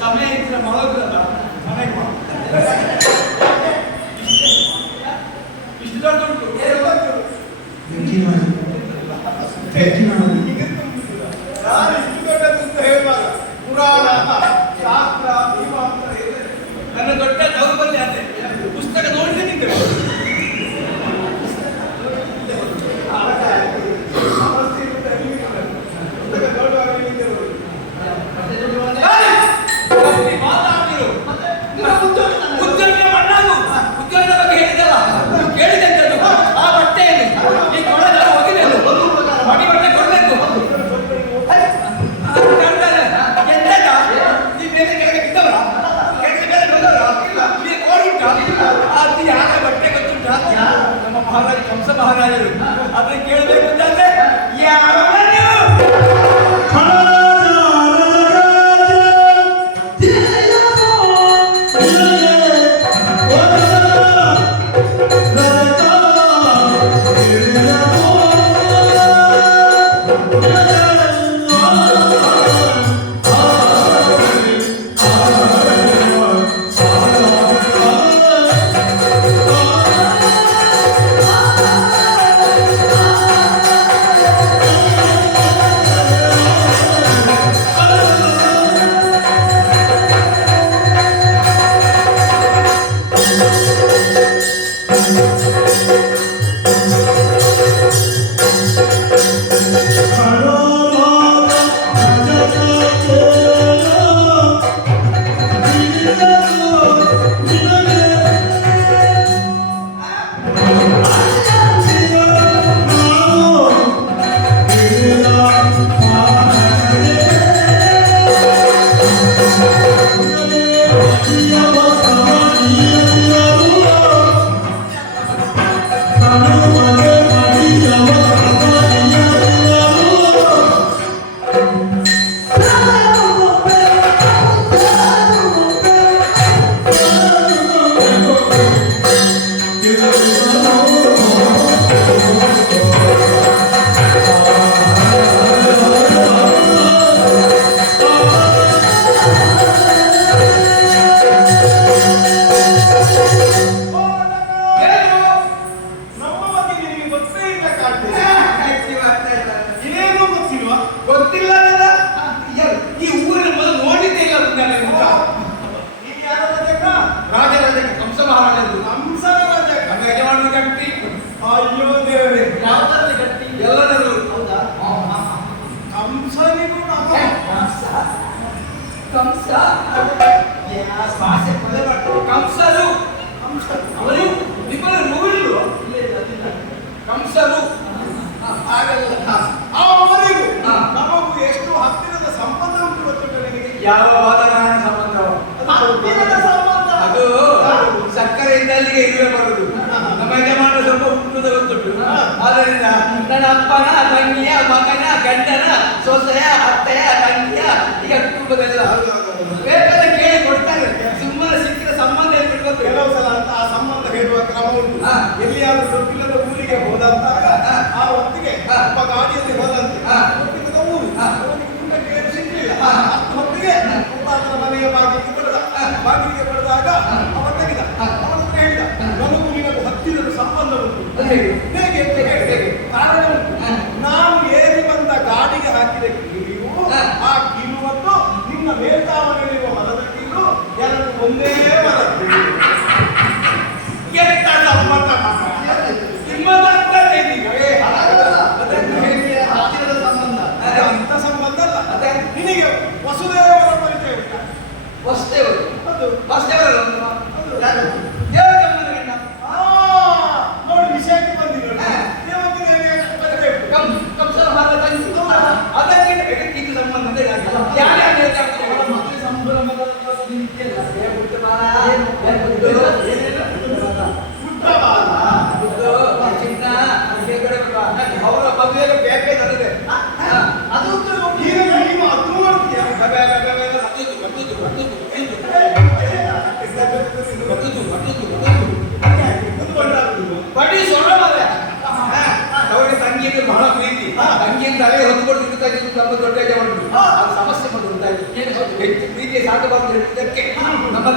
ಸಮಯ ಇದ್ರೆ ಮಲಗುದಲ್ಲ ಸಮಯ ಇಷ್ಟು ದೊಡ್ಡ ಉಂಟು ನಾನು ಇಷ್ಟು ದೊಡ್ಡದು ಅಂತ ಹೇಳುವಾಗ ಪುರಾಣ ಶಾಸ್ತ್ರ ನನ್ನ ದೊಡ್ಡ ದೌರ್ಬಲ್ಯ ಅಂತೆ ಪುಸ್ತಕ ನೋಡಿದ್ರೆ ನಿಂತೇವೆ ಕಂಸ ಮಹಾರಾಜರು ಅದನ್ನ ಕೇಳಬೇಕು ಅಂತಂದ್ರೆ ಕಂಸರು ನಮಗೂ ಎಷ್ಟು ಹತ್ತಿರದ ಸಂಬಂಧ ಉಂಟು ಗೊತ್ತುಂಟು ನಿನಗೆ? ಯಾವ ವಾದಗಾನ ಸಂಬಂಧ? ಅದು ಸಕ್ಕರೆಯಿಂದ ಅಲ್ಲಿಗೆ ಇರುವೆ ಬರುದು. ನಮ್ಮ ಯಜಮಾನ ಸ್ವಲ್ಪ ಹುಟ್ಟುದ ಗೊತ್ತುಂಟು. ಆದ್ದರಿಂದ ನನ್ನ ಅಪ್ಪನ ತಂಗಿಯ ಮಗನ ಗಂಡನ ಸೊಸೆಯ ಅತ್ತೆಯ ತಂಗಿಯ ಈಗ ಕುಟುಂಬದೆಲ್ಲ ಬೇಕಾದ ಕೇಳಿ ಕೊಡ್ತಾರೆ. ಸುಮ್ಮನೆ ಸಿಕ್ಕಿದ ಸಂಬಂಧ ಹೇಳ್ಬಿಟ್ಟು ಕೆಲವು ಸಲ ಅಂತ ಆ ಸಂಬಂಧ ಹೇಳುವ ಕ್ರಮ ಉಂಟು. ಎಲ್ಲಿಯಾದ್ರೂ ಗೊತ್ತಿಲ್ಲದ ಊರಿಗೆ ಹೋದಂತಾಗ ಆ ಹೊತ್ತಿಗೆ ಒಬ್ಬ ಗಾಡಿಯಲ್ಲಿ ಹೋದಂತೆ ಗೊತ್ತಿಲ್ಲದ ಊರು ಅವನಿಗೆ ಸಿಗ್ಲಿಲ್ಲ. ಹೊತ್ತಿಗೆ ಆತನ ಮನೆಯ ಬಾಗಿಲಿಗೆ ಬರೆದಾಗ ಅವ ತೆಗೆದ. ಅವನ ಹೇಳಿದ, ನನಗೂ ನಿನಗೂ ಹತ್ತಿರದ ಸಂಬಂಧ ಉಂಟು. ಹೇಗೆ ಅಂತ ಹೇಳಿದೆ. ಕಾರಣ ಉಂಟು. ನಾನು ಏರಿ ಬಂದ ಗಾಡಿಗೆ ಹಾಕಿದ ಕಿವಿಯು ಆ ಕಿರುವನ್ನು ನಿನ್ನ ಮೇಲ್ತಾವನಲ್ಲಿರುವ ಮರದ ಕಿರು ಎರಡು ಒಂದೇ ಮರದ್ದು. ಎಂತ ಸಂಬಂಧ ಹತ್ತಿರದ ಸಂಬಂಧ ಅಂತ ಸಂಬಂಧ ಅಲ್ಲ. ನಿನಗೆ ವಸುದೇವರ ಪರಿಚಯ ಉಂಟ? ವಸುದೇವರು ಅದು ವಸುದೇವರು ನೋಡಿ ವಿಷಯಕ್ಕೆ ಬಂದಿದ್ರು. ಕಂಸರ ಮರದ ತಂಗಿ ಅದಕ್ಕಿಂತ ವ್ಯಕ್ತಿಗೆ ಸಂಬಂಧ ಅವರ ಮದುವೆಗೆ ಬೇಕೇ ನನಗೆ ಅದು ಬಡಿ ಸೊಳ ತಂಗಿ ತಂಗಿಗೆ ಬಹಳ ಪ್ರೀತಿ. ತಂಗಿಯನ್ನು ತಲೆ ಹೊತ್ಕೊಂಡು ತಿಂದು ನಮ್ಮ ದೊಡ್ಡ ಯಜಮಾನರು ಅದು ಸಮಸ್ಯೆ ಬಂದು ಉಂಟಾಯಿತು. ಹೆಚ್ಚು ಪ್ರೀತಿಯ ಸಾಕಬಾರದು ಹೇಳಿದ್ದಕ್ಕೆ ನಮ್ಮ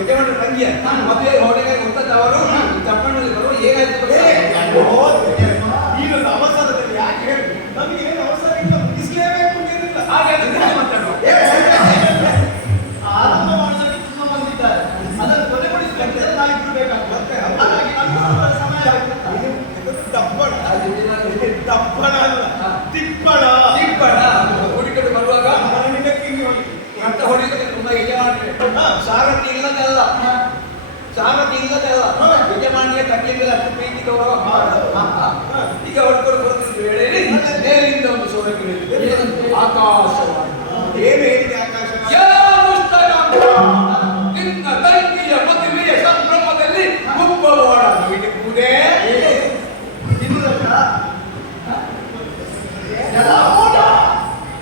ಯಜಮಾನರ ತಂಗಿಯ ಮದುವೆ ಹೊಡೆಗೆ ಗೊತ್ತವರು ತಪ್ಪಣ್ಣಲ್ಲಿ ಬರುವ ಏನಾಯ್ತು ಈಗ ಅವಸರದಲ್ಲಿ ಯಾಕೆ ಹೇಳಿ ನಮಗೆ ಏನು ಅವಸರ ಇಲ್ಲ, ಮುಗಿಸ್ಲೇಬೇಕು ಏನಿಲ್ಲ. ಹಾಗೆ ಮಾತಾಡುವ ಆರಂಭ ಮಾಡೋದಕ್ಕೆ ತುಂಬ ಬಂದಿದ್ದಾರೆ, ಅದನ್ನು ಕೊನೆಗೊಳಿಸಬೇಕಂದ್ರೆ ನಾವು ಇಬ್ಬರು ಬೇಕಾಗ್ತದೆ. ಹಾಗಾಗಿ ನಮ್ಮ ಸಮಯ ಆಗುತ್ತೆ. ದಪ್ಪಣ ದಪ್ಪಣ ಅಲ್ಲ, ತಿಪ್ಪಣ ತಿಪ್ಪಣ ಹುಡುಕಲು ಬರುವಾಗ ರಕ್ತ ಹೊಡಿಲಿಕ್ಕೆ ತುಂಬಾ ಯಜಮಾನ್ರೆ ಸಾರಥಿ ಇಲ್ಲದಲ್ಲ, ಸಾರಥಿ ಇಲ್ಲದಲ್ಲ ಯಜಮಾನಿಯ ತಂಗಿಯ ಮೇಲೆ ಅಷ್ಟು ಪ್ರೀತಿ ಗೌರವ ಈಗ ಹೊಡ್ಕೊಂಡು ಬರ್ತಿದ್ರು ಹೇಳಿ ಮೇಲಿಂದ ಒಂದು ಸೋರ ಕೇಳಿದ್ರು ಆಕಾಶವಾಣಿ. ಏನು ಹೇಳಿದೆ ಆಕಾಶವಾಣಿ? ನಿನ್ನ ತಂಗಿಯ ಮದುವೆಯ ಸಂಭ್ರಮದಲ್ಲಿ ಕುಂಭವಾಡ ಹಿಡಿಯುವುದೇ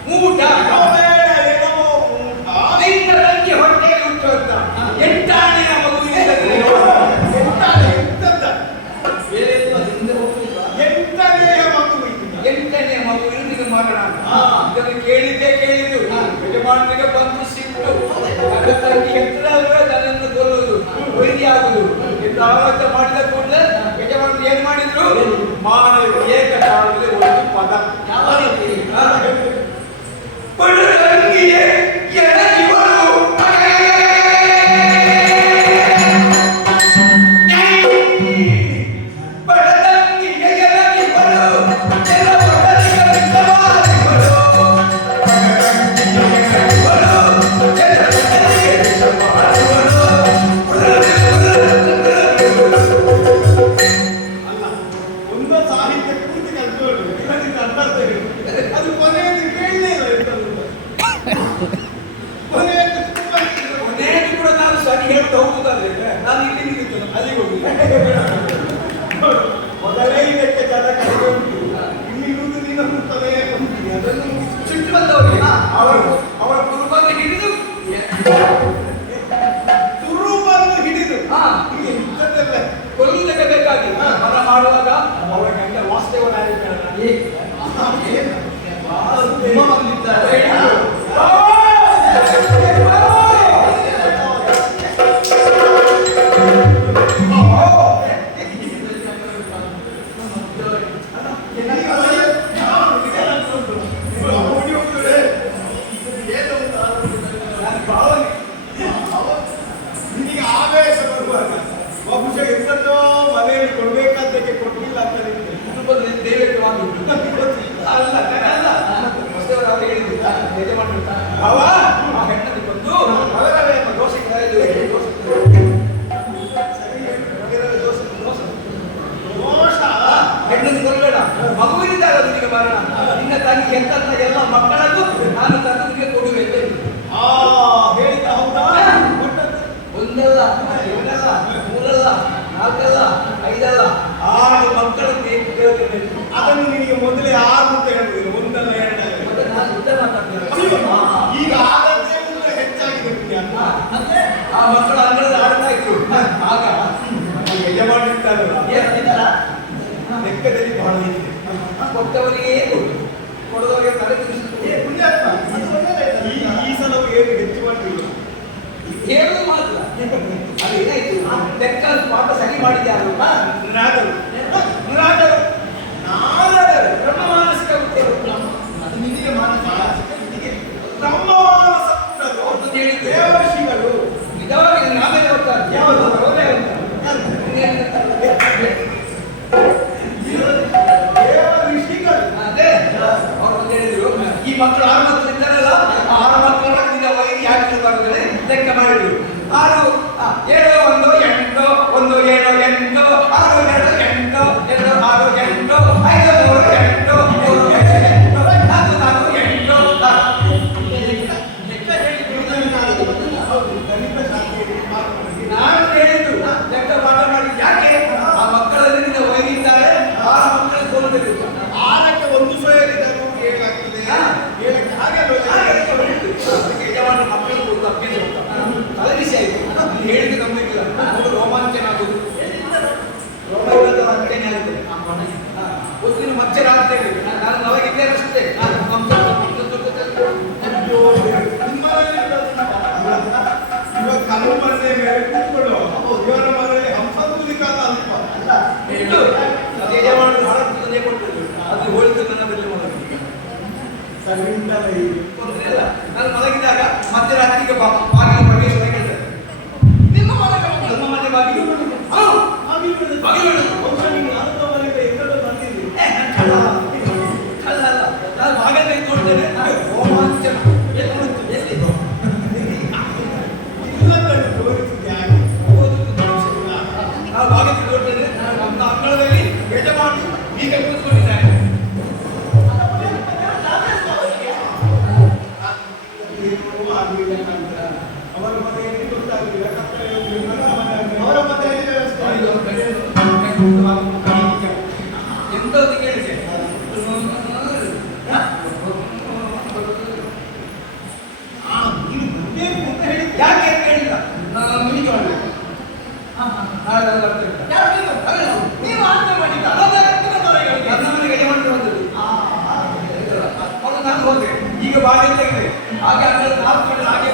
ಮೂಟ ನಿನ್ನ ತಂಗಿ ಹೊಟ್ಟೆಯಲ್ಲಿ ಉಂಟು ಅಂತ ಎಂಟಾಣೆಯ ಮಗುವಿನ ಎಂಟನೆಯ ಮಗುವಿನ ನಿನ್ನ ಮರಣ ಇದನ್ನು ಕೇಳಿದ್ದು ಯಜಮಾನನಿಗೆ ಬಂದು ಸಿಟ್ಟು ನನ್ನ ತಂಗಿ ಎತ್ತರ ತನ್ನನ್ನು ಕೊಲ್ಲುವುದು ವೈರಿಯಾಗುವುದು ಎಂದು ಆಲೋಚನೆ ಮಾಡಿದ ಕೂಡಲೇ ಯಜಮಾನರು ಏನ್ ಮಾಡಿದ್ರು ಮಾನವ ಏಕಕಾಲದಲ್ಲಿ ಒಂದು ಪದ ತಂಗಿಯೇ ನಾನು ಇಲ್ಲಿ ನಿಂತಿದ್ದೇನೆ ಅಲ್ಲಿಗೆ ಹೋಗಿ ಮೊದಲೇ ಇದಕ್ಕೆ ಜನ ಕಡಿಮೆ ಉಂಟು, ಇನ್ನಿರುವುದು ನಿನ್ನ ತಲೆಯ ಅದನ್ನು ಚುಟ್ಟು ಬಂದವರಿಗೆ ಅವರ ಕುರುಬನ್ನು ಹಿಡಿದು ತುರುಬನ್ನು ಹಿಡಿದು ಕೊಲ್ಲಕ್ಕೆ ಬೇಕಾಗಿ ಮನ ಮಾಡುವಾಗ ಅವರ ಗಂಡ ವಾಸ್ತವನಾಗಿದ್ದಾರೆ ನಿನಗೆ ಆವೇಶ ಬರುವಾಗ ಬಹುಶಃ ಎಂತದ್ದೋ ಮನೆಯಲ್ಲಿ ಕೊಡ್ಬೇಕಾದ್ದಕ್ಕೆ ಕೊಟ್ಟಿಲ್ಲ ಅಂತ ನಿಂತು ಕುಟುಂಬದಲ್ಲಿ ದೈವತ್ವವಾಗಿ ಅಲ್ಲ ಅಲ್ಲ ಹೊಸವರು ಹೇಳಿದ್ರು ಯಜಮಾನರು ಅವ ಆ ಹೆಣ್ಣನ್ನು ಬಂದು ಅವರವೇ ದೋಷಕ್ಕೆ ದೋಷ ಹೆಣ್ಣನ್ನು ಕೊಲ್ಲಬೇಡ, ಮಗುವಿನಿಂದ ನಿನಗೆ ಮರಣ. ನಿನ್ನ ತಂಗಿ ಎಂತ ಎಲ್ಲ ಮಕ್ಕಳನ್ನು ನಾನು ತಂದು ನಿಮಗೆ ಕೊಡುವೆ ಅಂತ ಹೇಳಿದ ಹೌದಾ? ಒಂದಲ್ಲ ಎರಡಲ್ಲ ಮೂರಲ್ಲ ನಾಲ್ಕಲ್ಲ ಐದಲ್ಲ 6 ಮಕ್ಕಳು ಅದನ್ನು ನಿನಗೆ ಮೊದಲೇ 6 ಅಂತ ಹೇಳಿದ್ರು, ಒಂದಲ್ಲ ಎರಡಲ್ಲ. ನಾನು ಉತ್ತರ ಮಾತಾಡ್ತೇನೆ. ಈಗ ಆದದ್ದೇ ಹೆಚ್ಚಾಗಿದೆ ಪುಣ್ಯ. ಆ ಮಕ್ಕಳು ಅಂಗಳದ ಆಡ್ತಾ ಇದ್ರು. ಆಗ ಯಜಮಾನಿರ್ತಾರಲ್ಲ ಲೆಕ್ಕದಲ್ಲಿ ಬಹಳ ಇದೆ. ಕೊಟ್ಟವರಿಗೆ ಕೊಡದವರಿಗೆ ತಲೆ ಪುಣ್ಯಾತ್ಮ ಈ ಸಲವು ಏನು ಹೆಚ್ಚು ಮಾಡಿಲ್ಲ, ಹೇಳುದು ಮಾತ್ರ. ಅದು ಏನಾಯ್ತು ಲೆಕ್ಕ ಪಾಠ ಸರಿ ಮಾಡಿದ್ಯಾರು ನಾದರು ಬ್ರಹ್ಮ ಮಾನಸಿಕ ಅದು ನಿನಗೆ ಬ್ರಹ್ಮಮಾನಸ ಅವ್ರದ್ದು ಹೇಳಿದ್ರು ದೇವರ್ಷಿಗಳು ನಿಜವಾಗಿ ನಾವೇ ಹೋಗ್ತಾರೆ ಯಾವುದು ಅವರೇ ಋಷಿಗಳು ಅದೇ ಅವ್ರು ಹೇಳಿದ್ರು ಈ ಮಕ್ಕಳು 6 ಮಕ್ಕಳು ಇದ್ದಾರಲ್ಲ 6 ಮಕ್ಕಳ ವೈರಿ ಯಾಕೆ ಬರುತ್ತದೆ ಲೆಕ್ಕ ಮಾಡಿದ್ರು 6 7 1 8 1 7 8 6 2 8 2 6 8 5 3 8 3 8 4 4 8 ನಾನು ಹೇಳಿದ್ದು ಲೆಕ್ಕ ಪಾಠ ಮಾಡಿ ಯಾಕೆ ಆ ಮಕ್ಕಳಲ್ಲಿ ನಿನ್ನ ವೈರಿ ಇದ್ದಾರೆ 6 ಮಕ್ಕಳು ಕೊಲ್ಲಬೇಕು 6ಕ್ಕೆ 1 ಸೇರಿದರೂ 7 ಆಗ್ತದೆ, 7ಕ್ಕೆ ಹಾಗೆ ಮಾಡಿದ್ದೇವೆ. ನಾನು ಮಲಗಿದ್ದೇನೆ ಅಷ್ಟೇ. ಅಯ್ಯೋ, ನಿಮ್ಮ ಮನೆಯಲ್ಲಿ ಇವಾಗ ಕಲ್ಲು ಬಂದೆ ಮೇಲೆ ಕೂತ್ಕೊಳ್ಳು. ಇವರ ಮನೆಯಲ್ಲಿ ಹಂಸದೂಲಿಕಾದ ಅಲ್ಪ ಅಲ್ಲ. ಇಟ್ಟು ಅದು ಯಜಮಾನರು ಹಣಕ್ಕೆ ಕೊಟ್ಟದ್ದು. ಅದು ಹೋಳಿತು ನನ್ನ ಬೆಲೆ ಮಾಡೋದು. ಸರಿ ಉಂಟಲ್ಲ ಈಗ. ತೊಂದ್ರೆ ಇಲ್ಲ. ನಾನು ಮಲಗಿದಾಗ ಮಧ್ಯರಾತ್ರಿಗೆ ಬಾಗಿಲು ಪ್ರವೇಶ ಕೇಳ್ತಾರೆ. ನಿಮ್ಮ ಮನೆಗೆ ನಮ್ಮ ಮನೆ ಬಾಗಿಲು ಬಾಗಿಲು ಬಹುಶಃ ನೀವು ನಾಲ್ಕು ಮನೆಗೆ ಎಲ್ಲರೂ ಬಂದಿದ್ದೀರಿ. ಕಳ್ಳ ಅಲ್ಲ. ನಾನು ಬಾಗಿಲು ಇಟ್ಕೊಳ್ತೇನೆ. ರೋಮಾಂಚನ ಎಲ್ಲಿ ಉಂಟು? ಎಲ್ಲಿ ಇಲ್ಲ ಕಣ್ಣು ತೋರಿಸಿದ್ದೆ ಯಾಕೆ? ನಾವು ಬಾಗಿಲು ಇಟ್ಕೊಳ್ತೇನೆ. ನಮ್ಮ ಅಂಗಳದಲ್ಲಿ ಯಜಮಾನರು ಈಗ ಕೂತ್ಕೊಂಡಿದ್ದಾರೆ. ಅವರ ಮನೆಯಲ್ಲಿ ಗೊತ್ತಾಗಲಿಲ್ಲ. ಅವರ ಮನೆಯಲ್ಲಿ ವ್ಯವಸ್ಥೆ ಎಂತದ್ದು ಕೇಳಿದೆ? ಯಾಕೆ ಅಂತ ಹೇಳಿಲ್ಲ. ನಾನು ಮೀನಿಗೆ ಮಾಡಿದೆ. ನಾಳೆ ನನ್ನ ಹತ್ರ ಇದ್ದ. ನೀನು ಆಜ್ಞೆ ಮಾಡಿದ್ದ? ನನ್ನ ಮನೆಗೆ ಯಜಮಾನರು ಬಂದದ್ದು. ಅವನು ನಾನು ಹೋದೆ. ಈಗ ಬಾಗಿಲು ತೆಗೆದೆ. ಹಾಗೆ ಅದರಲ್ಲಿ 4 ಗಂಟೆ ಹಾಗೆ